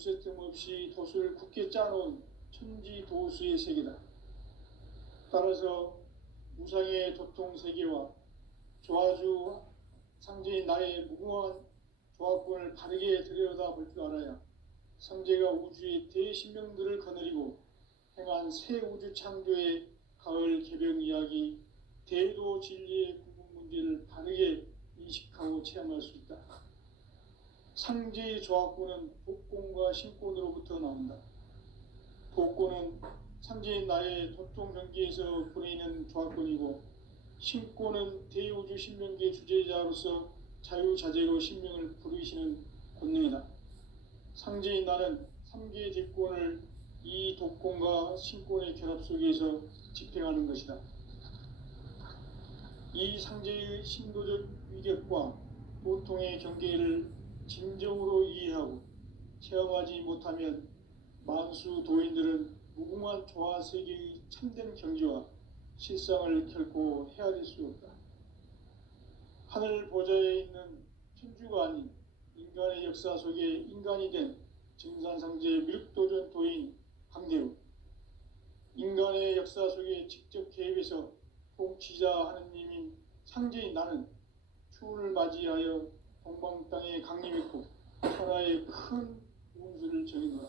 무쇠 틈 없이 돛을 굳게 짜놓은 천지 도수의 세계다. 따라서 무상의 도통 세계와 조화주 상제인 나의 무궁한 조합권을 바르게 들여다볼 줄 알아야 상제가 우주의 대신명들을 거느리고 행한 새 우주 창조의 가을 개병 이야기, 대도 진리의 구분 문제를 바르게 인식하고 체험할 수 있다. 상제의 조합권은 복권과 신권으로부터 나온다. 복권은 상제인 나의 도통 경계에서 보내는 조합권이고, 신권은 대우주 신명계 주제자로서 자유자재로 신명을 부르시는 권능이다. 상제인 나는 3개의 대권을 이 독권과 신권의 결합 속에서 집행하는 것이다. 이 상제의 신도적 위력과 보통의 경계를 진정으로 이해하고 체험하지 못하면 만수 도인들은 무궁한 조화 세계의 참된 경지와 실상을 결코 헤아릴 수 없다. 하늘 보좌에 있는 천주가 아닌 인간의 역사 속에 인간이 된 증산상제 미륵도전 도인 강대우, 인간의 역사 속에 직접 개입해서 통치자 하느님인 상제인 나는 추운을 맞이하여 동방 땅에 강림했고 천하의 큰 운수를 정해놓아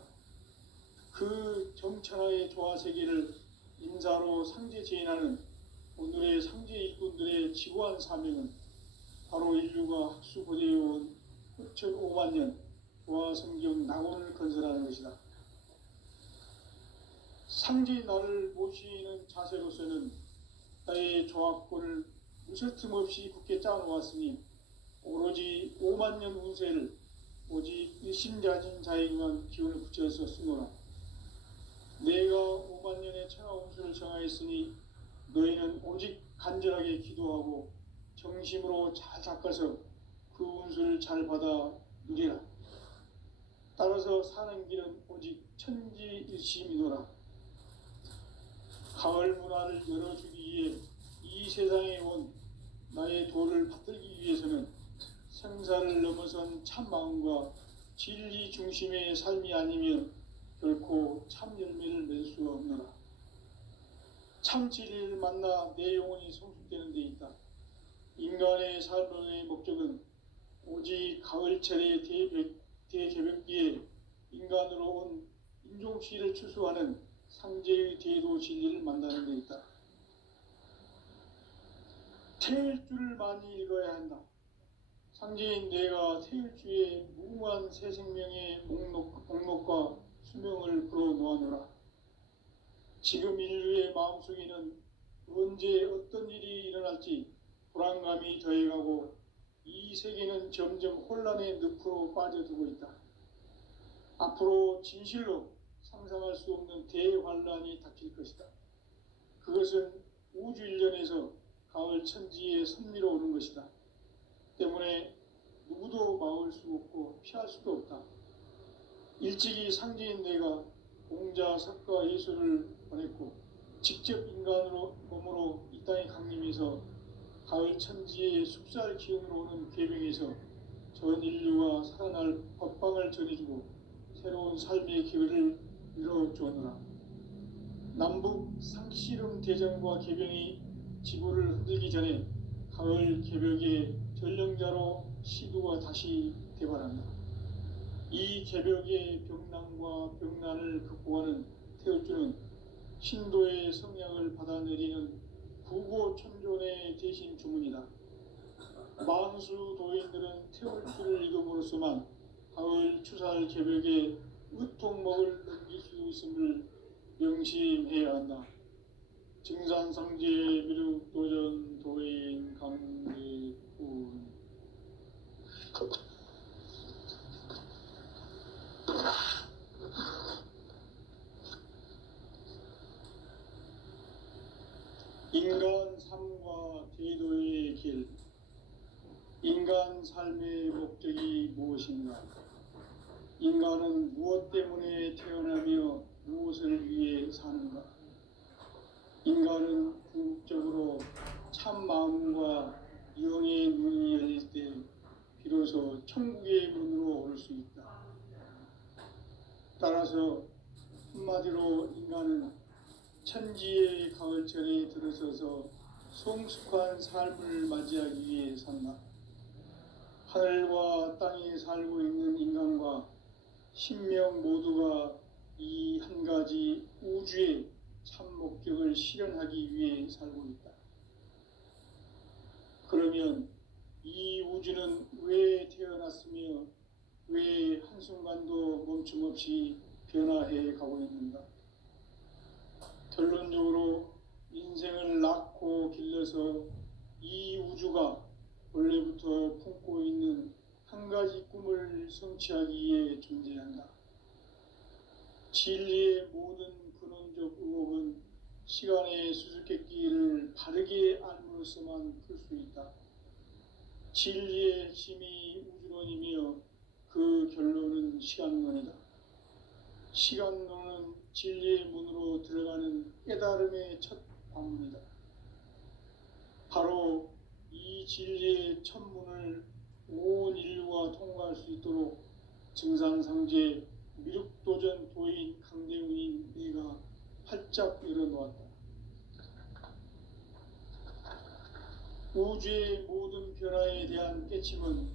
그 정천하의 조화 세계를 인사로 상제 제인하는 오늘의 상제 일꾼들의 지구한 사명은 바로 인류가 학수고대해온 9,500만 년 조화 성경 낙원을 건설하는 것이다. 상제인 나를 모시는 자세로서는 나의 조합권을 무쇠 틈 없이 굳게 짜놓았으니 오로지 5만 년 운세를 오직 일심자진 자에게만 기운을 붙여서 쓰노라. 내가 5만 년의 천하 운수를 정하였으니 너희는 오직 간절하게 기도하고 정심으로 잘 닦아서 그 운수를 잘 받아 누리라. 따라서 사는 길은 오직 천지일심이노라. 가을 문화를 열어주기 위해 이 세상에 온 나의 도를 받들기 위해서는 생사를 넘어선 참 마음과 진리 중심의 삶이 아니면 결코 참 열매를 맺을 수가 없노라. 참 진리를 만나 내 영혼이 성숙되는 데 있다. 인간의 삶의 목적은 오직 가을철의 대개벽기에 인간으로 온 인종시를 추수하는 상제의 대도 진리를 만나는 데 있다. 태일주를 많이 읽어야 한다. 상제인 내가 태일주의 무궁한 새 생명의 목록과 수명을 불어 놓아노라. 지금 인류의 마음속에는 언제 어떤 일이 일어날지 불안감이 더해가고 이 세계는 점점 혼란의 늪으로 빠져들고 있다. 앞으로 진실로 상상할 수 없는 대환란이 닥칠 것이다. 그것은 우주 일련에서 가을 천지의 섭리로 오는 것이다. 때문에 누구도 막을 수 없고 피할 수도 없다. 일찍이 상제인 내가 공자, 석가, 예수를 보냈고 직접 인간으로 몸으로 이 땅에 강림해서 가을 천지의 숲살 기운으로 오는 계명에서 전 인류가 살아날 법방을 전해주고 새로운 삶의 기회를 이뤄주었노라. 남북 상씨름 대전과 개병이 지구를 흔들기 전에 가을 개벽의 전령자로 시두가 다시 개발한다. 이 개벽의 병난과 병난을 극복하는 태울주는 신도의 성향을 받아내리는 구고천존의 대신 주문이다. 만수 도인들은 태울주를 읽음으로써만 가을 추살 개벽에 으통먹을 넘길 수 있음을 명심해야 한다. 증산상제 미륵도전 도인 강대훈. 인간 삶과 대도의 길. 인간 삶의 목적이 무엇인가? 인간은 무엇 때문에 태어나며 무엇을 위해 사는가? 인간은 궁극적으로 참 마음과 영의 눈이 열릴 때 비로소 천국의 문으로 올 수 있다. 따라서 한마디로 인간은 천지의 가을철에 들어서서 성숙한 삶을 맞이하기 위해 산다. 하늘과 땅에 살고 있는 인간과 신명 모두가 이 한 가지 우주의 참 목적을 실현하기 위해 살고 있다. 그러면 이 우주는 왜 태어났으며 왜 한순간도 멈춤 없이 변화해 가고 있는가? 결론적으로 인생을 낳고 길러서 이 우주가 원래부터 품고 있는 한 가지 꿈을 성취하기 위해 존재한다. 진리의 모든 근원적 의혹은 시간의 수수께끼를 바르게 알므로써만 풀 수 있다. 진리의 핵심이 우주론이며 그 결론은 시간론이다. 시간론은 진리의 문으로 들어가는 깨달음의 첫 관문이다. 바로 이 진리의 첫 문을 온 인류가 통과할 수 있도록 증산상제 미륵도전 도인 강대훈인 내가 활짝 열어놓았다. 우주의 모든 변화에 대한 깨침은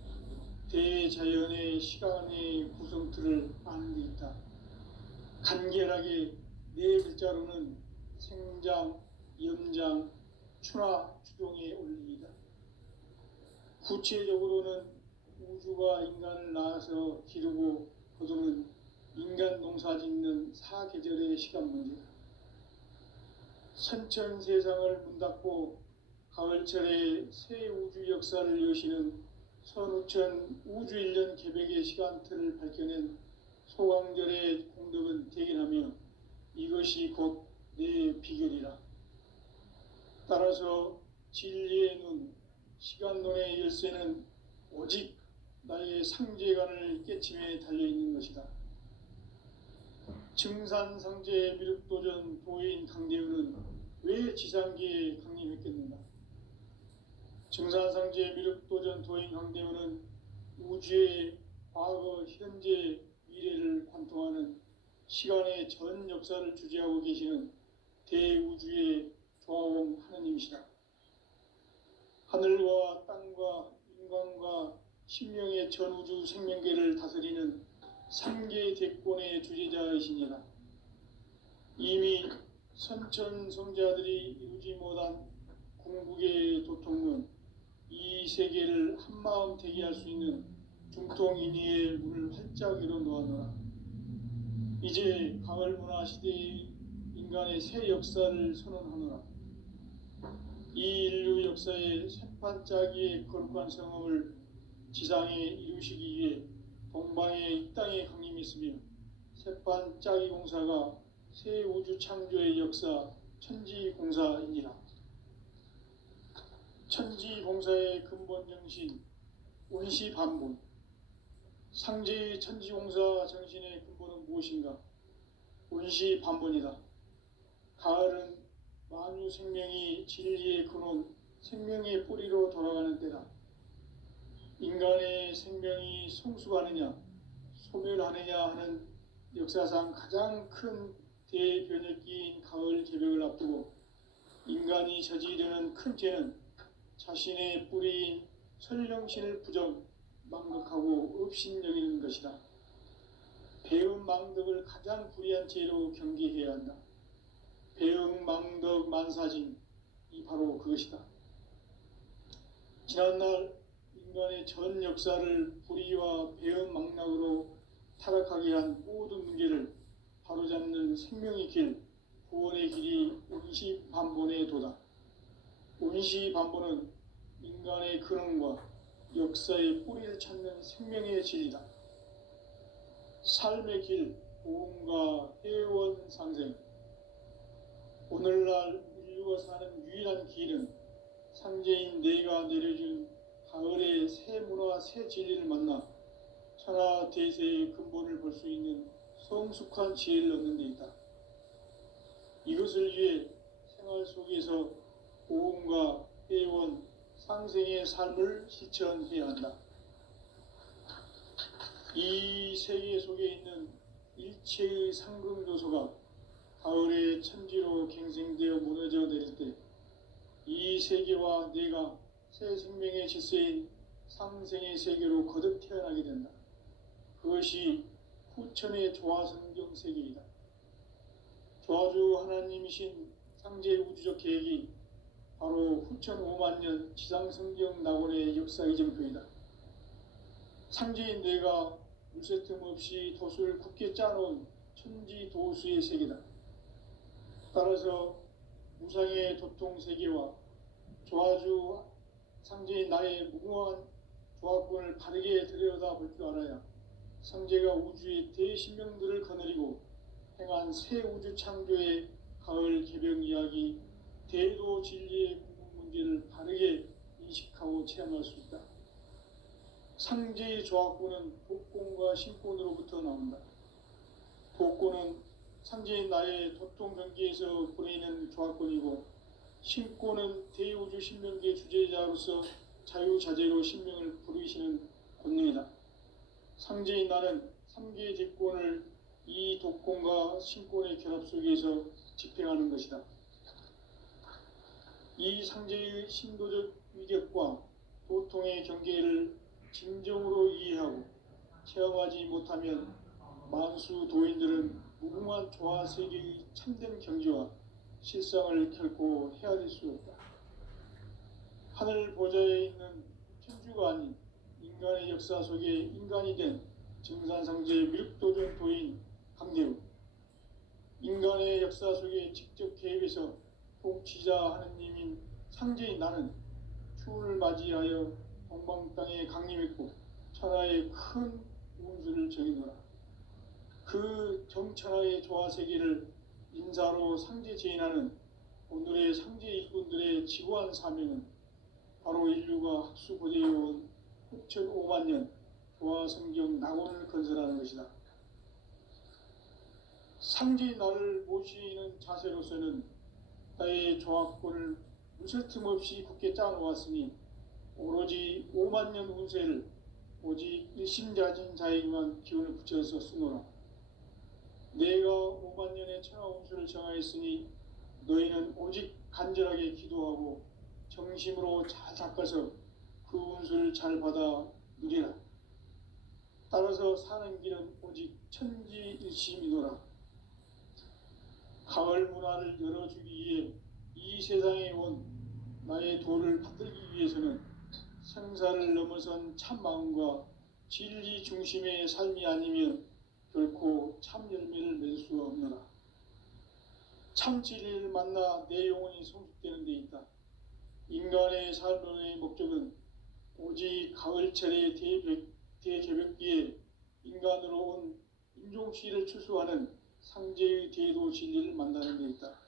대자연의 시간의 구성틀을 아는 데 있다. 간결하게 네 글자로는 생장, 연장, 추나 추동의 원리이다. 구체적으로는 우주가 인간을 낳아서 기르고 거두는 인간 농사 짓는 사계절의 시간 문제다. 선천 세상을 문 닫고 가을철에 새 우주 역사를 여시는 선우천 우주 1년 개백의 시간틀을 밝혀낸 소강절의 공덕은 대견하며 이것이 곧 내 비결이라. 따라서 진리의 눈, 시간론의 열쇠는 오직 나의 상제관을 깨침에 달려있는 것이다. 증산상제 미륵도전 도인 강대훈은 왜 지상계에 강림했겠는가? 증산상제 미륵도전 도인 강대훈은 우주의 과거, 현재, 미래를 관통하는 시간의 전 역사를 주재하고 계시는 대우주의 조화원 하느님이시다. 하늘과 땅과 인간과 신명의 전우주 생명계를 다스리는 3계 대권의 주재자이시니라. 이미 선천성자들이 이루지 못한 궁극의 도통은 이 세계를 한마음 되게 할 수 있는 중통인의의 문을 활짝 열어놓았노라. 이제 가을문화 시대의 인간의 새 역사를 선언하노라. 이 인류 역사의 새판짜기의 거룩한 성험을 지상에 이루시기 위해 동방에 이 땅에 강림했으며 새판짜기 공사가 새 우주 창조의 역사 천지공사이니라. 천지공사의 근본 정신 원시반본. 상제의 천지공사 정신의 근본은 무엇인가? 원시반본이다. 가을은 만유 생명이 진리의 근원, 생명의 뿌리로 돌아가는 때다. 인간의 생명이 성숙하느냐, 소멸하느냐 하는 역사상 가장 큰 대변혁기인 가을 개벽을 앞두고 인간이 저지르는 큰 죄는 자신의 뿌리인 설령신을 부정, 망덕하고 업신여기는 것이다. 배은 망덕을 가장 불의한 죄로 경계해야 한다. 배은 망덕 만사진, 이 바로 그것이다. 지난날 인간의 전 역사를 불의와 배은 망락으로 타락하게 한 모든 문제를 바로잡는 생명의 길, 구원의 길이 온시반본의 도다. 온시반본은 인간의 근원과 역사의 뿌리를 찾는 생명의 진리다. 삶의 길, 보험과 회원 상생. 오늘날 인류가 사는 유일한 길은 상제인 내가 내려준 가을의 새 문화, 새 진리를 만나 천하 대세의 근본을 볼 수 있는 성숙한 지혜를 얻는 데 있다. 이것을 위해 생활 속에서 보험과 회원, 상생의 삶을 실천해야 한다. 이 세계 속에 있는 일체의 상금요소가 가을의 천지로 갱생되어 무너져 내릴 때 이 세계와 내가 새 생명의 질서인 상생의 세계로 거듭 태어나게 된다. 그것이 후천의 조화성경 세계이다. 조화주 하나님이신 상제의 우주적 계획이 바로 후천 5만 년 지상성경 낙원의 역사의 점표이다. 상제인 내가 물새 틈 없이 도수를 굳게 짜놓은 천지 도수의 세계다. 따라서 무상의 도통 세계와 조화주 상제인 나의 무궁한 조화권을 바르게 들여다볼 줄 알아야 상제가 우주의 대신명들을 거느리고 행한 새 우주 창조의 가을 개벽 이야기, 대도 진리의 궁극 문제를 바르게 인식하고 체험할 수 있다. 상제의 조화권은 복권과 신권으로부터 나온다. 복권은 상제인 나의 도통 경계에서 보내는 조화권이고, 신권은 대우주 신명계의 주제자로서 자유자재로 신명을 부르시는 권능이다. 상제인 나는 3개의 제권을 이 독권과 신권의 결합 속에서 집행하는 것이다. 이 상제의 신도적 위격과 도통의 경계를 진정으로 이해하고 체험하지 못하면 만수 도인들은 무궁한 조화 세계의 참된 경지와 실상을 결코 헤아릴 수 없다. 하늘 보좌에 있는 천주가 아닌 인간의 역사 속에 인간이 된 증산상제의 미륵도전 도인 강대우, 인간의 역사 속에 직접 개입해서 통치자 하느님인 상제인 나는 추운을 맞이하여 동방 땅에 강림했고 천하의 큰 운수를 정해놓으라. 그 정천하의 조화 세계를 인사로 상제 제인하는 오늘의 상제 일꾼들의 지구한 사명은 바로 인류가 학수고대해온 후천 5만 년 조화 성경 낙원을 건설하는 것이다. 상제인 나를 모시는 자세로서는 나의 조화권을 무쇠 틈 없이 굳게 짜놓았으니 오로지 5만 년 운세를 오직 일심자진 자에게만 기운을 붙여서 쓰노라. 내가 5만 년의 천하 운수를 정하였으니 너희는 오직 간절하게 기도하고 정심으로 잘 닦아서 그 운수를 잘 받아 누리라. 따라서 사는 길은 오직 천지일심이노라. 가을 문화를 열어주기 위해 이 세상에 온 나의 도를 받들기 위해서는 생사를 넘어선 참 마음과 진리 중심의 삶이 아니면 결코 참 열매를 맺을 수가 없노라. 참 진리를 만나 내 영혼이 성숙되는 데 있다. 인간의 삶의 목적은 오직 가을철의 대개벽기에 인간으로 온 인종씨를 추수하는 상제의 대도 진리를 만나는 데 있다.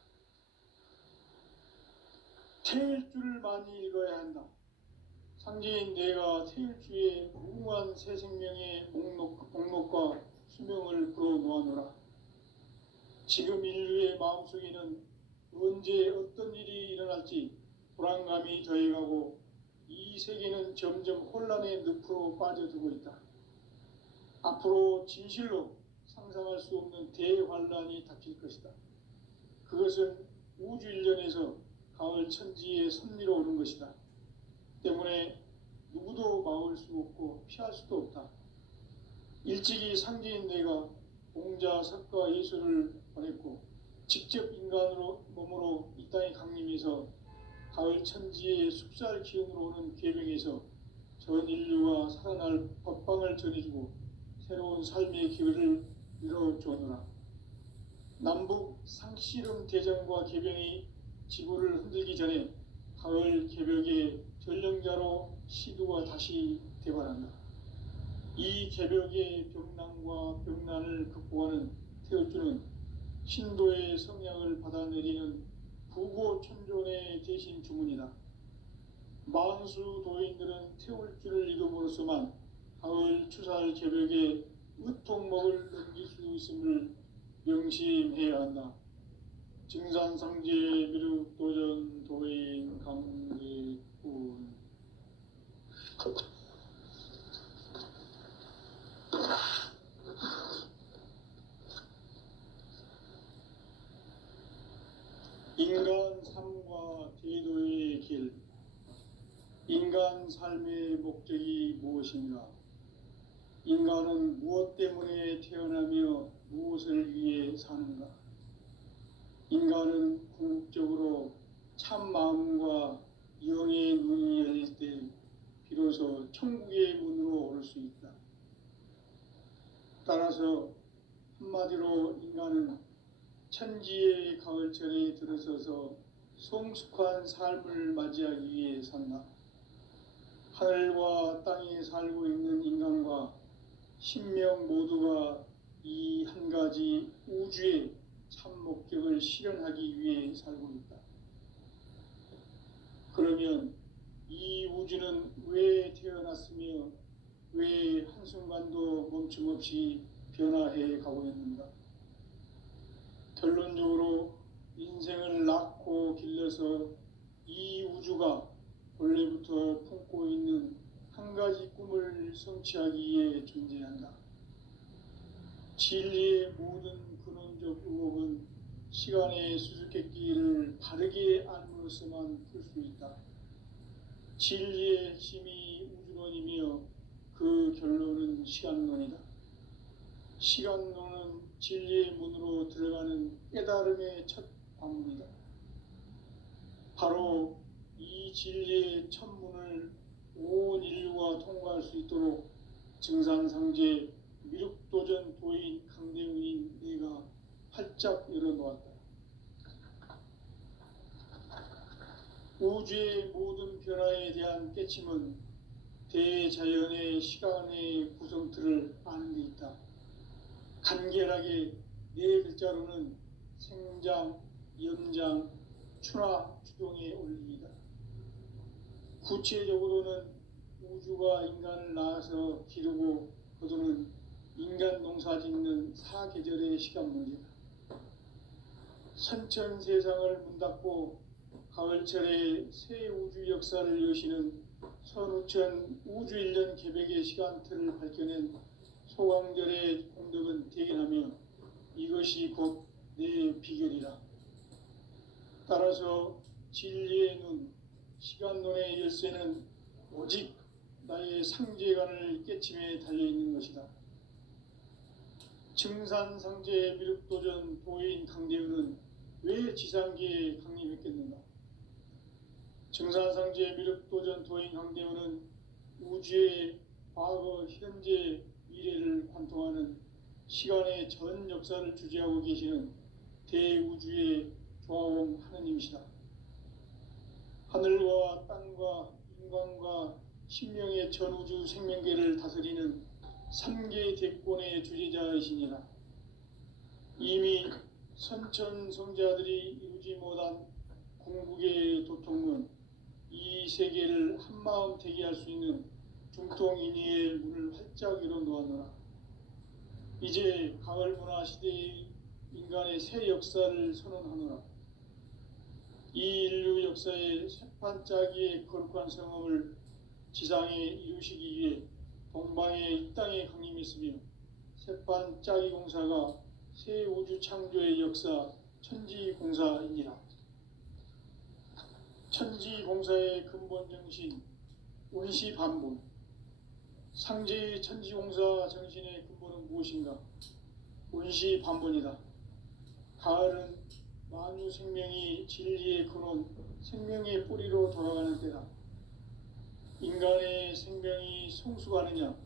태일주를 많이 읽어야 한다. 상제인 내가 태일주의 무궁한 새 생명의 목록과 수명을 불어놓아노라. 지금 인류의 마음속에는 언제 어떤 일이 일어날지 불안감이 더해가고 이 세계는 점점 혼란의 늪으로 빠져들고 있다. 앞으로 진실로 상상할 수 없는 대환란이 닥칠 것이다. 그것은 우주 일련에서 가을 천지의 섭리로 오는 것이다. 때문에 누구도 막을 수 없고 피할 수도 없다. 일찍이 상제인 내가 공자, 석가, 예수를 보냈고 직접 인간으로 몸으로 이 땅에 강림해서 가을 천지의 숲살 기운으로 오는 계명에서 전 인류가 살아날 법방을 전해주고 새로운 삶의 기회를 이뤄주노라. 남북 상씨름 대전과 개병이 지구를 흔들기 전에 가을 개벽의 전령자로 시도가 다시 대발한다. 이 개벽의 병난과 병난을 극복하는 태울주는 신도의 성향을 받아내리는 부고천존의 대신 주문이다. 만수 도인들은 태울주를 읽음으로써만 가을 추살 개벽의 으통목을 넘길 수 있음을 명심해야 한다. 증산상제 미륵도전 도인 강대군. 인간 삶과 대도의 길, 인간 삶의 목적이 무엇인가? 인간은 무엇 때문에 태어나며 무엇을 위해 사는가? 인간은 궁극적으로 참 마음과 영의 눈이 열릴 때 비로소 천국의 문으로 올 수 있다. 따라서 한마디로 인간은 천지의 가을철에 들어서서 성숙한 삶을 맞이하기 위해 산다. 하늘과 땅에 살고 있는 인간과 신명 모두가 이 한 가지 우주의 참 목적을 실현하기 위해 살고 있다. 그러면 이 우주는 왜 태어났으며 왜 한순간도 멈춤없이 변화해 가고 있는가? 결론적으로 인생을 낳고 길러서 이 우주가 본래부터 품고 있는 한 가지 꿈을 성취하기 위해 존재한다. 진리의 모든 근원적 의혹은 시간의 수수께끼를 바르게 알므로서만 풀 수 있다. 진리의 핵심이 우주론이며 그 결론은 시간론이다. 시간론은 진리의 문으로 들어가는 깨달음의 첫 관문이다. 바로 이 진리의 첫 문을 온 인류가 통과할 수 있도록 증산상제 미륵도전 도인 강대훈인 내가 활짝 열어놓았다. 우주의 모든 변화에 대한 깨침은 대자연의 시간의 구성틀을 아는 데 있다. 간결하게 네 글자로는 생장, 연장, 추나 추동의 원리이다. 구체적으로는 우주가 인간을 낳아서 기르고 거두는 인간 농사 짓는 사계절의 시간 문제다. 선천 세상을 문 닫고 가을철에 새 우주 역사를 여시는 선우천 우주 1년 개백의 시간틀을 밝혀낸 소강절의 공덕은 대견하며 이것이 곧 내 비결이라. 따라서 진리의 눈, 시간론의 열쇠는 오직 나의 상제관을 깨침에 달려있는 것이다. 증산상제 미륵도전 도인 강대훈은 왜 지상계에 강림했겠는가? 증산상제 미륵도전 도인 강대훈은 우주의 과거, 현재, 미래를 관통하는 시간의 전 역사를 주재하고 계시는 대우주의 조화원 하느님이시다. 하늘과 땅과 인간과 신명의 전우주 생명계를 다스리는 3계 대권의 주재자이시니라. 이미 선천성자들이 이루지 못한 궁극의 도통문, 이 세계를 한마음 되게 할 수 있는 중통인의의 문을 활짝 열어놓았노라. 이제 가을 문화 시대의 인간의 새 역사를 선언하노라. 이 인류 역사의 새판짜기의 거룩한 성험을 지상에 이루시기 위해 동방의 이 땅에 강림했으며 새판짜기 공사가 새 우주 창조의 역사 천지공사이니라. 천지공사의 근본 정신 원시반본, 상제의 천지공사 정신의 근본은 무엇인가? 원시반본이다. 가을은 만유 생명이 진리의 근원, 생명의 뿌리로 돌아가는 때다. 인간의 생명이 성숙하느냐,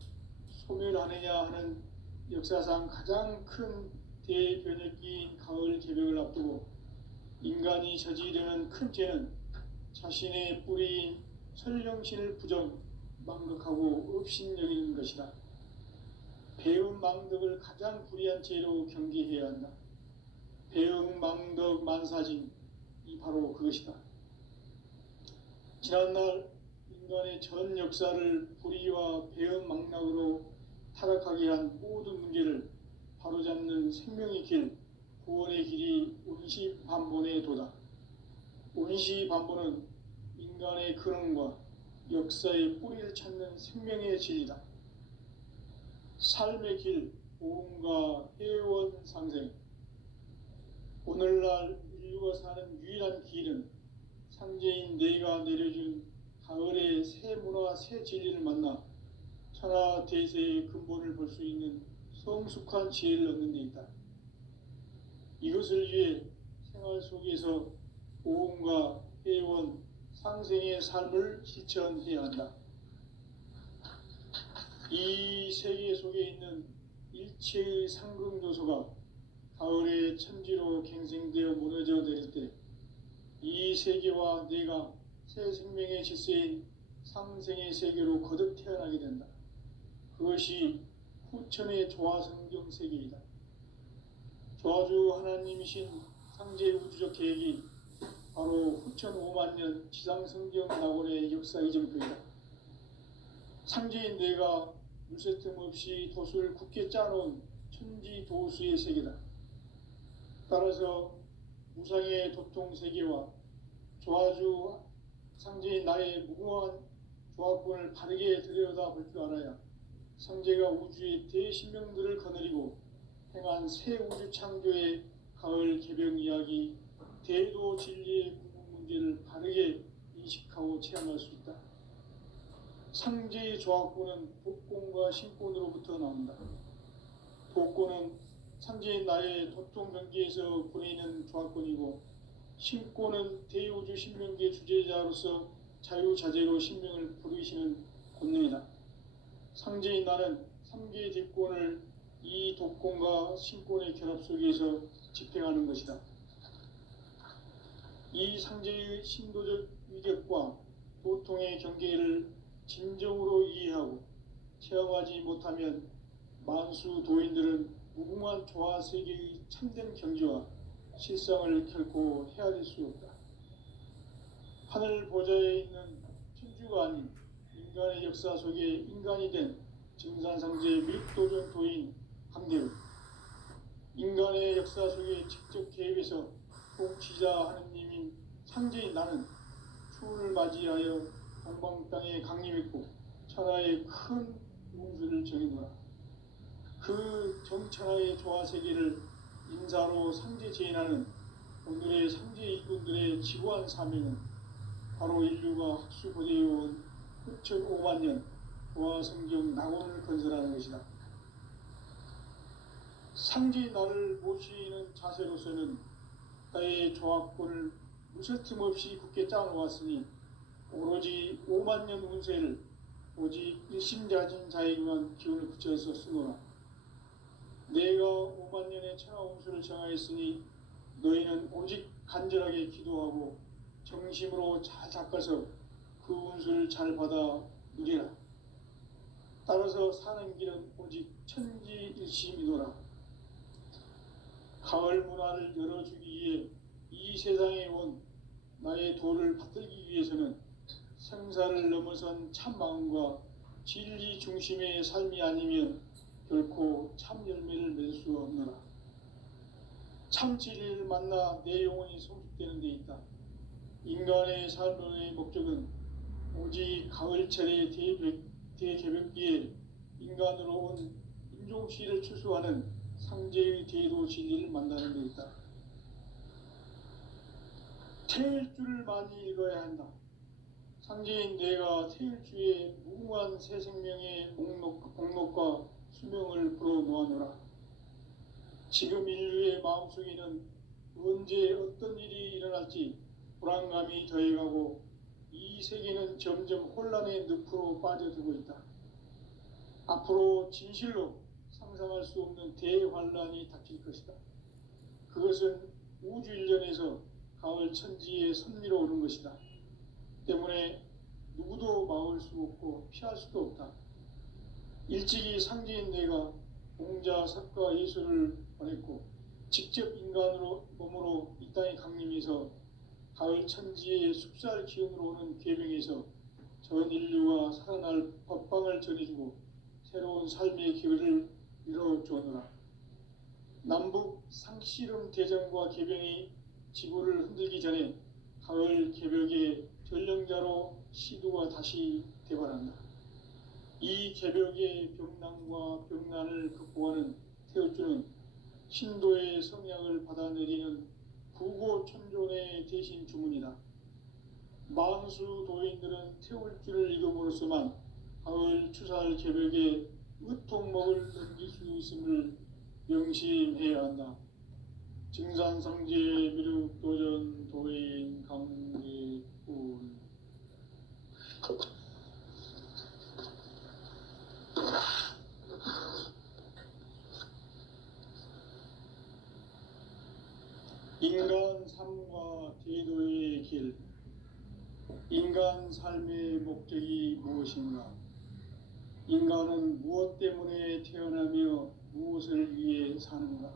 소멸하느냐 하는 역사상 가장 큰 대변혁기인 가을 개벽을 앞두고 인간이 저지르는 큰 죄는 자신의 뿌리인 설령신을 부정, 망덕하고 업신여기는 것이다. 배운 망덕을 가장 불의한 죄로 경계해야 한다. 배응 망덕 만사진, 이 바로 그것이다. 지난날 인간의 전 역사를 불의와 배응 망락으로 타락하게 한 모든 문제를 바로잡는 생명의 길, 구원의 길이 원시반본의 도다. 원시반본은 인간의 근원과 역사의 뿌리를 찾는 생명의 진리다. 삶의 길, 보험과 회원 상생. 오늘날 인류가 사는 유일한 길은 상제인 내가 내려준 가을의 새 문화, 새 진리를 만나 천하 대세의 근본을 볼 수 있는 성숙한 지혜를 얻는 데 있다. 이것을 위해 생활 속에서 보험과 회원, 상생의 삶을 실천해야 한다. 이 세계 속에 있는 일체의 상극 요소가 가을의 천지로 갱생되어 무너져 내릴 때 이 세계와 내가 새 생명의 질서인 상생의 세계로 거듭 태어나게 된다. 그것이 후천의 조화성경 세계이다. 조화주 하나님이신 상제 우주적 계획이 바로 후천 5만 년 지상성경 낙원의 역사 이정표이다. 상제인 내가 물새 틈 없이 도수를 굳게 짜놓은 천지 도수의 세계다. 따라서 무상의 도통 세계와 조화주 상제인 나의 무궁한 조합권을 바르게 들여다볼 줄 알아야 상제가 우주의 대신명들을 거느리고 행한 새 우주 창조의 가을 개병 이야기, 대도 진리의 궁극 문제를 바르게 인식하고 체험할 수 있다. 상제의 조합권은 복권과 신권으로부터 나온다. 복권은 상제인 나의 도통 경계에서 보내는 조합권이고, 신권은 대우주 신명계 주제자로서 자유자재로 신명을 부르시는 권능이다. 상제인 나는 3개의 대권을 이 독권과 신권의 결합 속에서 집행하는 것이다. 이 상제의 신도적 위격과 도통의 경계를 진정으로 이해하고 체험하지 못하면 만수 도인들은 무궁한 조화 세계의 참된 경지와 실상을 결코 헤아릴 수 없다. 하늘 보좌에 있는 천주가 아닌 인간의 역사 속에 인간이 된 증산상제 및 도전 도인 강대로 인간의 역사 속에 직접 개입해서 통치자 하느님인 상제인 나는 추운을 맞이하여 동방 땅에 강림했고 천하의 큰 운수를 정해놓아 그 정천하의 조화 세계를 인사로 상제 제인하는 오늘의 상제 일꾼들의 지구한 사명은 바로 인류가 학수고대해온 후천 5만 년 조화 성경 낙원을 건설하는 것이다. 상제인 나를 모시는 자세로서는 나의 조합권을 무쇠틈 없이 굳게 짜놓았으니 오로지 5만 년 운세를 오직 일심자진 자에게만 기운을 붙여서 쓰노라. 내가 5만 년의 천하 운수를 정하였으니 너희는 오직 간절하게 기도하고 정심으로 잘 닦아서 그 운수를 잘 받아 누리라. 따라서 사는 길은 오직 천지일심이노라. 가을 문화를 열어주기 위해 이 세상에 온 나의 도를 받들기 위해서는 생사를 넘어선 참 마음과 진리 중심의 삶이 아니면 결코 참 열매를 맺을 수 없노라. 참 진리를 만나 내 영혼이 성숙되는 데 있다. 인간의 삶의 목적은 오직 가을철의 대개벽기에 인간으로 온 인종시를 추수하는 상제의 대도 진리를 만나는 데 있다. 태일주를 많이 읽어야 한다. 상제인 내가 태일주의 무궁한 새 생명의 목록과 수명을 불어놓아노라. 지금 인류의 마음속에는 언제 어떤 일이 일어날지 불안감이 더해가고 이 세계는 점점 혼란의 늪으로 빠져들고 있다. 앞으로 진실로 상상할 수 없는 대환란이 닥칠 것이다. 그것은 우주 일련에서 가을 천지에 선미로 오는 것이다. 때문에 누구도 막을 수 없고 피할 수도 없다. 일찍이 상제인 내가 공자, 석가, 예수를 보냈고 직접 인간으로 몸으로 이 땅에 강림해서 가을 천지의 숲살 기운으로 오는 계명에서 전 인류가 살아날 법방을 전해주고 새로운 삶의 기회를 이뤄주었노라. 남북 상씨름 대전과 개병이 지구를 흔들기 전에 가을 개벽의 전령자로 시두가 다시 대발한다. 이 개벽의 병난과 병난을 극복하는 태우주는 신도의 성약을 받아내리는 구고천존의 대신 주문이다. 만수 도인들은 태울 줄을 읽음으로써만 가을 추살 개벽에 으통목을 넘길 수 있음을 명심해야 한다. 증산성제 미륵도전 도인 강계군. 인간 삶과 제도의 길. 인간 삶의 목적이 무엇인가? 인간은 무엇 때문에 태어나며 무엇을 위해 사는가?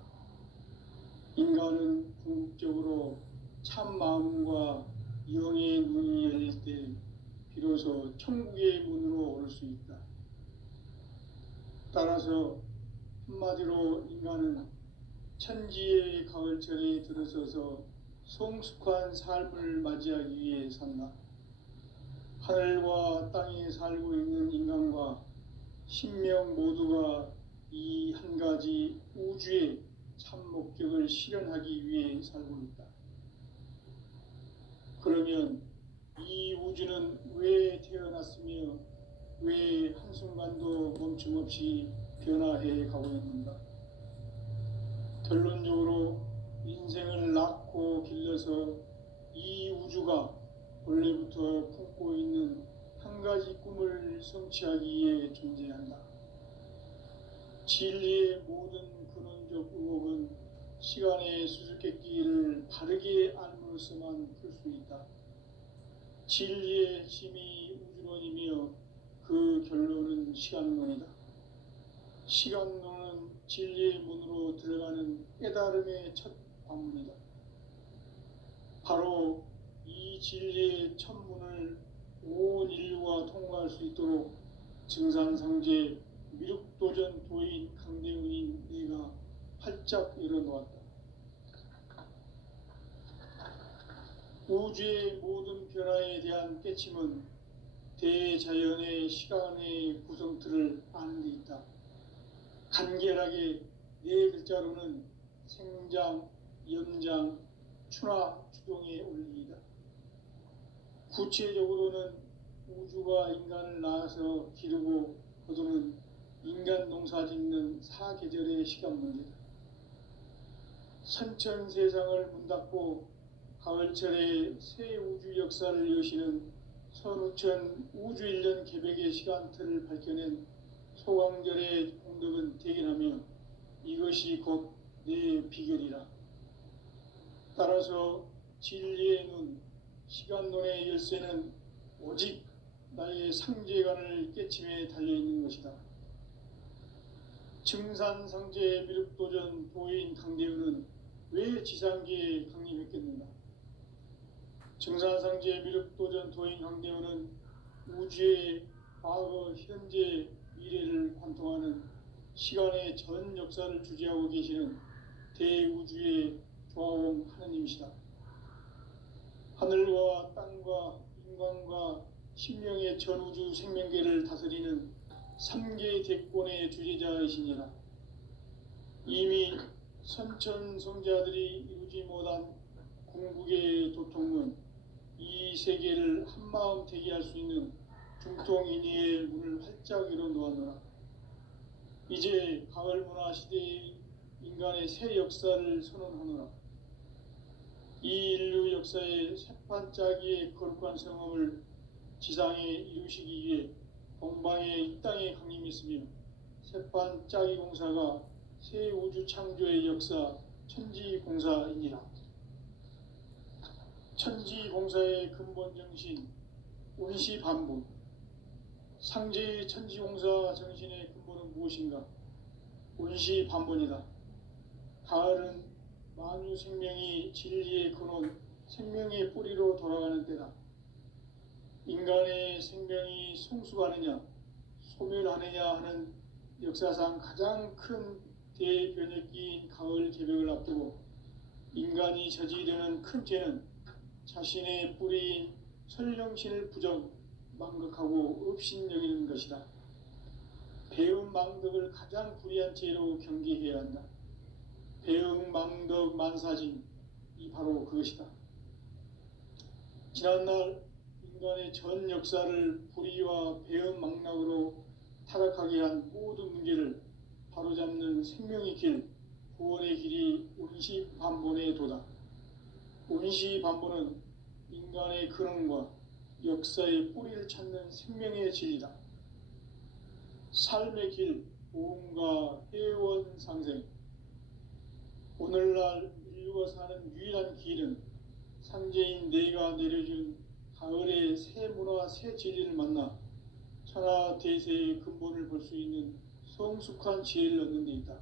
인간은 궁극적으로 참 마음과 영의 문이 열릴 때 비로소 천국의 문으로 올 수 있다. 따라서 한마디로 인간은 천지의 가을철에 들어서서 성숙한 삶을 맞이하기 위해 산다. 하늘과 땅에 살고 있는 인간과 신명 모두가 이 한 가지 우주의 참 목적을 실현하기 위해 살고 있다. 그러면 이 우주는 왜 태어났으며 왜 한순간도 멈춤없이 변화해 가고 있는가? 결론적으로 인생을 낳고 길러서 이 우주가 원래부터 품고 있는 한 가지 꿈을 성취하기 위해 존재한다. 진리의 모든 근원적 의혹은 시간의 수수께끼를 바르게 알므로써만 풀 수 있다. 진리의 핵심이 우주론이며 그 결론은 시간론이다. 시간론은 진리의 문으로 들어가는 깨달음의 첫 관문이다. 바로 이 진리의 첫 문을 온 인류가 통과할 수 있도록 증산상제 미륵도전 도인 강대훈인 내가 활짝 열어놓았다. 우주의 모든 변화에 대한 깨침은 대자연의 시간의 구성틀을 아는 데 있다. 간결하게 네 글자로는 생장, 연장, 추나, 추동의 원리이다. 구체적으로는 우주가 인간을 낳아서 기르고 거두는 인간 농사 짓는 사계절의 시간 문제다. 선천 세상을 문닫고 가을철에 새 우주 역사를 여시는 선우천 우주 1년 개백의 시간틀을 밝혀낸 소강절의 공덕은 대견하며 이것이 곧 내 비결이라. 따라서 진리의 눈, 시간론의 열쇠는 오직 나의 상제관을 깨침에 달려있는 것이다. 증산상제 미륵도전 도인 강대훈은 왜 지상계에 강림했겠는가? 증산상제 미륵도전 도인 강대훈은 우주의 과거, 현재, 미래를 관통하는 시간의 전 역사를 주재하고 계시는 대우주의 조화원 하느님이시다. 하늘과 땅과 인간과 신명의 전우주 생명계를 다스리는 3계 대권의 주재자이시니라. 이미 선천성자들이 이루지 못한 궁극의 도통문, 이 세계를 한마음 되게 할 수 있는 중통인의의 문을 활짝 열어놓았노라. 이제 가을 문화 시대의 인간의 새 역사를 선언하노라. 이 인류 역사의 새판짜기의 거룩한 성험을 지상에 이루시기 위해 동방의 이 땅에 강림했으며 새판짜기 공사가 새 우주 창조의 역사 천지공사이니라. 천지공사의 근본 정신 운시반복. 상제의 천지공사 정신의 근본은 무엇인가? 운시반본이다. 가을은 만유 생명이 진리의 근원, 생명의 뿌리로 돌아가는 때다. 인간의 생명이 성숙하느냐, 소멸하느냐 하는 역사상 가장 큰 대변혁기인 가을 개벽을 앞두고 인간이 저지르는 큰 죄는 자신의 뿌리인 설령신을 부정, 망극하고 업신여기는 것이다. 배음 망덕을 가장 불의한 죄로 경계해야 한다. 배음 망덕 만사진, 이 바로 그것이다. 지난날 인간의 전 역사를 불의와 배은망락으로 타락하게 한 모든 문제를 바로잡는 생명의 길, 구원의 길이 운시반본의 도다. 운시반본은 인간의 근원과 역사의 뿌리를 찾는 생명의 진리다. 삶의 길, 보험과 회원 상생. 오늘날 인류가 사는 유일한 길은 상제인 내가 내려준 가을의 새 문화, 새 진리를 만나 천하 대세의 근본을 볼 수 있는 성숙한 지혜를 얻는 데 있다.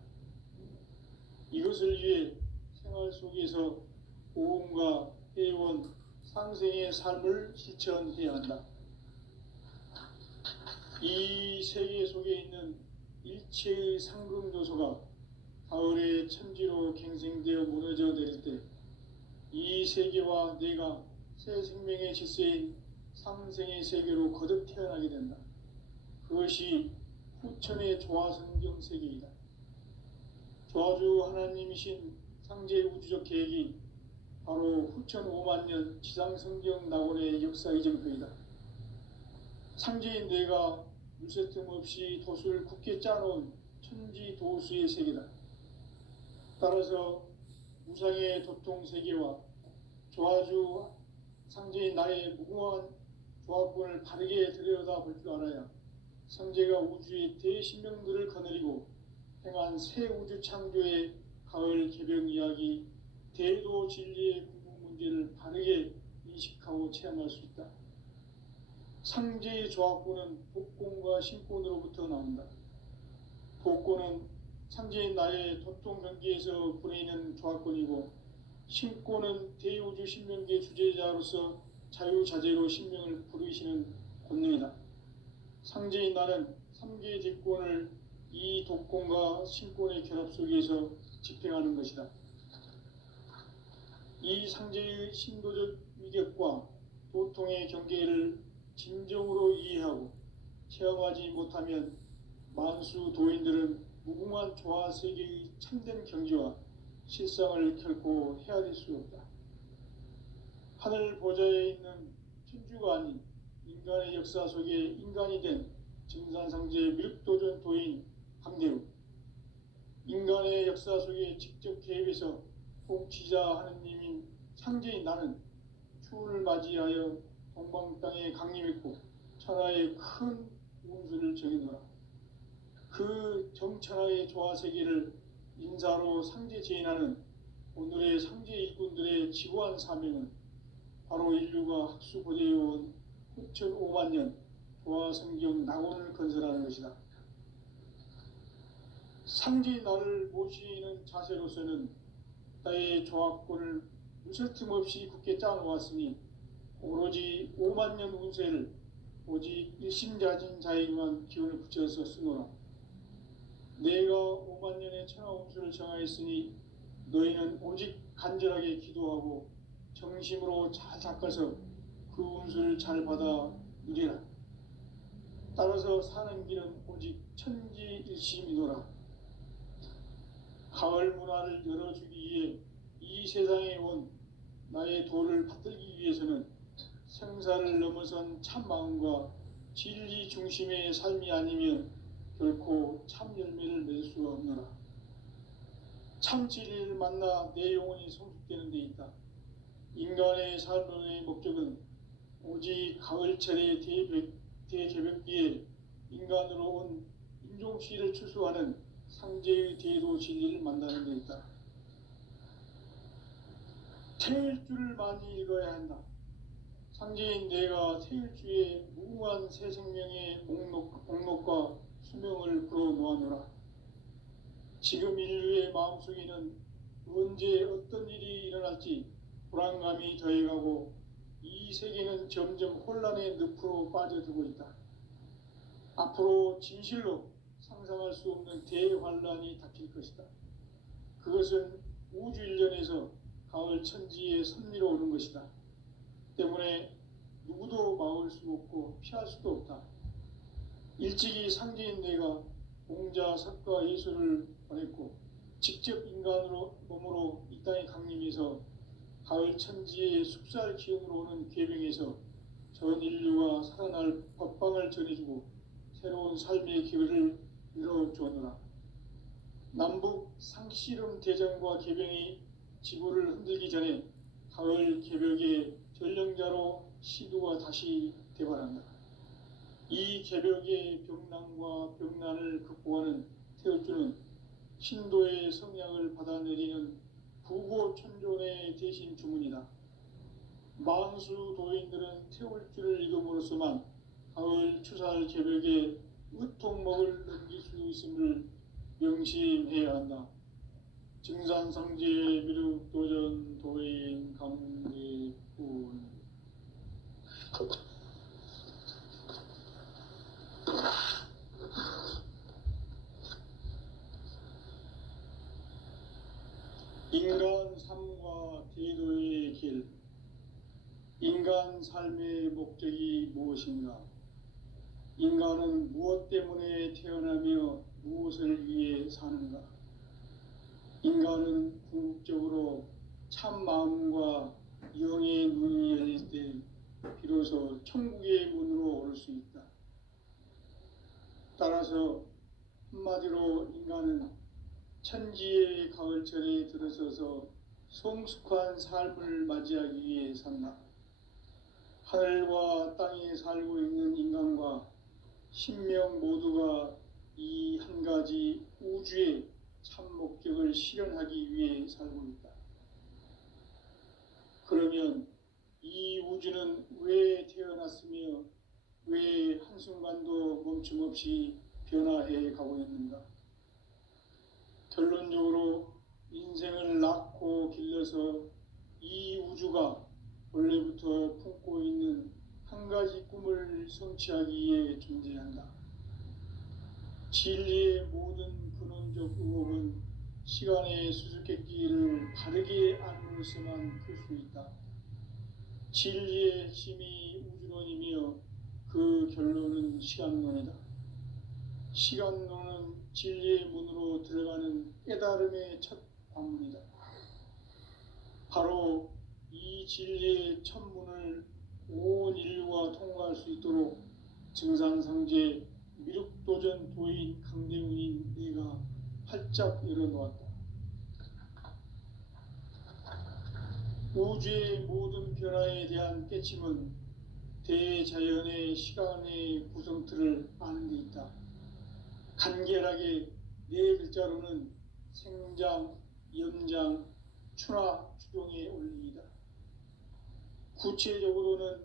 이것을 위해 생활 속에서 보험과 회원, 상생의 삶을 실천해야 한다. 이 세계 속에 있는 일체의 상금 요소가 가을의 천지로 갱생되어 무너져 내릴 때 이 세계와 내가 새 생명의 질서인 상생의 세계로 거듭 태어나게 된다. 그것이 후천의 조화성경 세계이다. 조화주 하나님이신 상제 우주적 계획이 바로 후천 5만 년 지상성경 낙원의 역사 이정표이다. 상제인 내가 물새틈 없이 도수를 굳게 짜놓은 천지 도수의 세계다. 따라서 무상의 도통 세계와 조화주 상제인 나의 무궁한 조합권을 바르게 들여다볼 줄 알아야 상제가 우주의 대신명들을 거느리고 행한 새 우주 창조의 가을 개벽 이야기, 대도 진리의 궁극 문제를 바르게 인식하고 체험할 수 있다. 상제의 조합권은 복권과 신권으로부터 나온다. 복권은 상제인 나의 도통 경계에서 보내는 조합권이고, 신권은 대우주 신명계 주제자로서 자유자재로 신명을 부르시는 권능이다. 상제인 나는 3개의 직권을 이 독권과 신권의 결합 속에서 집행하는 것이다. 이 상제의 신도적 위격과 도통의 경계를 진정으로 이해하고 체험하지 못하면 만수 도인들은 무궁한 조화 세계의 참된 경지와 실상을 결코 헤아릴 수 없다. 하늘 보좌에 있는 천주가 아닌 인간의 역사 속에 인간이 된 증산상제 밀도전 도인 강대우, 인간의 역사 속에 직접 개입해서 통치자 하느님인 상제인 나는 추운을 맞이하여 동방 땅에 강림했고 천하의 큰 운수를 정해놓아 그 정천하의 조화세계를 인사로 상제 제인하는 오늘의 상제 일꾼들의 지고한 사명은 바로 인류가 학수고대해온 후천 5만 년 조화성경 낙원을 건설하는 것이다. 상제인 나를 모시는 자세로서는 나의 조합권을 무쇠틈 없이 굳게 짜놓았으니 오로지 5만 년 운세를 오직 일심자진 자에게만 기운을 붙여서 쓰노라. 내가 5만 년의 천하 운수를 정하였으니 너희는 오직 간절하게 기도하고 정심으로 잘 닦아서 그 운수를 잘 받아 누리라. 따라서 사는 길은 오직 천지일심이노라. 가을 문화를 열어주기 위해 이 세상에 온 나의 도를 받들기 위해서는 생사를 넘어선 참 마음과 진리 중심의 삶이 아니면 결코 참 열매를 맺을 수가 없노라. 참 진리를 만나 내 영혼이 성숙되는 데 있다. 인간의 삶의 목적은 오직 가을철의 대개벽기에 인간으로 온 인종시를 추수하는 상제의 대도 진리를 만나는 데 있다. 태일주를 많이 읽어야 한다. 상제인 내가 태일주의 무궁한 새 생명의 목록과 수명을 불어놓아노라. 지금 인류의 마음속에는 언제 어떤 일이 일어날지 불안감이 더해가고 이 세계는 점점 혼란의 늪으로 빠져들고 있다. 앞으로 진실로 상상할 수 없는 대환란이 닥칠 것이다. 그것은 우주 일련에서 가을 천지에 선미로 오는 것이다. 때문에 누구도 막을 수 없고 피할 수도 없다. 일찍이 상제인 내가 공자, 석가, 예수를 보냈고 직접 인간으로 몸으로 이 땅에 강림해서 가을 천지의 숲살 기운으로 오는 궤병에서 전 인류가 살아날 법방을 전해주고 새로운 삶의 기회를 열어주었노라. 남북 상씨름 대전과 궤병이 지구를 흔들기 전에 가을 개벽의 전령자로 시두가 다시 대발한다. 이 개벽의 병난과 병난을 극복하는 태울주는 신도의 성약을 받아내리는 부고천존의 대신 주문이다. 만수 도인들은 태울주를 읽음으로써만 가을 추살 개벽의 으통목을 넘길 수 있음을 명심해야 한다. 증산성제 미륵도전 도인 감리꾼. 인간 삶과 대도의 길. 인간 삶의 목적이 무엇인가? 인간은 무엇 때문에 태어나며 무엇을 위해 사는가? 인간은 궁극적으로 참 마음과 영의 눈이 열릴 때 비로소 천국의 문으로 오를 수 있다. 따라서 한마디로 인간은 천지의 가을철에 들어서서 성숙한 삶을 맞이하기 위해 산다. 하늘과 땅에 살고 있는 인간과 신명 모두가 이 한 가지 우주의 참 목적을 실현하기 위해 살고 있다. 그러면 이 우주는 왜 태어났으며 왜 한순간도 멈춤없이 변화해 가고 있는가? 결론적으로 인생을 낳고 길러서 이 우주가 원래부터 품고 있는 한 가지 꿈을 성취하기 위해 존재한다. 진리의 모든 근원적 의혹은 시간의 수수께끼를 바르게 알므로써만 풀 수 있다. 진리의 핵심이 우주론이며 그 결론은 시간론이다. 시간론은 진리의 문으로 들어가는 깨달음의 첫 관문이다. 바로 이 진리의 첫 문을 온 인류가 통과할 수 있도록 증산상제 미륵도전 도인 강대훈인 내가 활짝 열어놓았다. 우주의 모든 변화에 대한 깨침은 대자연의 시간의 구성틀을 아는 데 있다. 간결하게 네 글자로는 생장, 염장, 추나 추동의 원리이다. 구체적으로는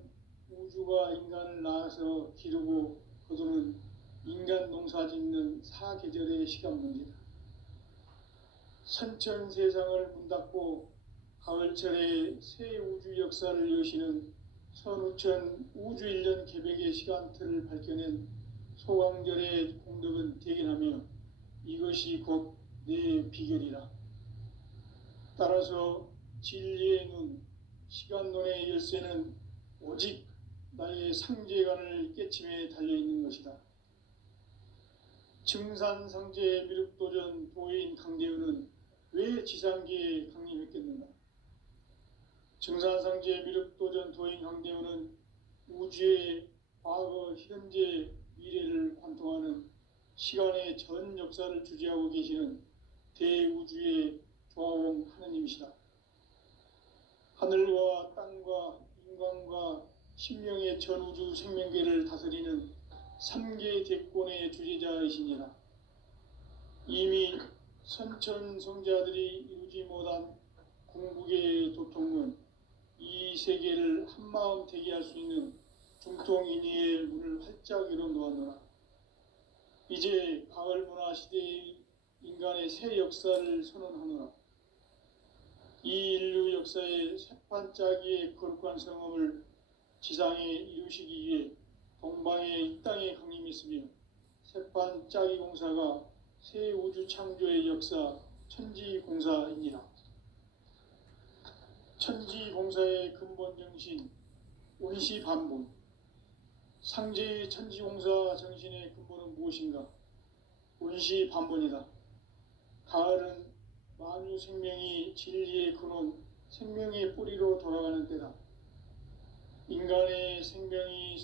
우주가 인간을 낳아서 기르고 거두는 인간 농사 짓는 사계절의 시간 문제다. 선천 세상을 문 닫고 가을철에 새 우주 역사를 여시는 선우천 우주 1년 개벽의 시간틀을 밝혀낸 소강절의 공덕은 대견하며 이것이 곧 내 비결이라. 따라서 진리의 눈, 시간론의 열쇠는 오직 나의 상제관을 깨침에 달려있는 것이다. 증산상제 미륵도전 도인 강대훈은 왜 지상계에 강림했겠는가? 증산상제 미륵도전 도인 강대훈은 우주의 과거, 현재, 미래를 관통하는 시간의 전 역사를 주재하고 계시는 대우주의 조화원 하느님이시다. 하늘과 땅과 인간과 신명의 전우주 생명계를 다스리는 3계 대권의 주재자이시니라. 이미 선천성자들이 이루지 못한 궁극의 도통은 이 세계를 한마음 되게 할 수 있는 중통인의의 문을 활짝 열어놓았노라. 이제 가을 문화 시대의 인간의 새 역사를 선언하노라. 이 인류 역사의 새판짜기의 거룩한 성험을 지상에 이루시기 위해 동방의 이 땅에 강림했으며 새판짜기 공사가 새 우주 창조의 역사 천지공사이니라. 천지공사의 근본 정신 운시반본. 상제의 천지공사 정신의 근본은 무엇인가? 운시반본이다. 가을은 만유 생명이 진리의 근원 생명의 뿌리로 돌아가는 때다. 인간의 생명이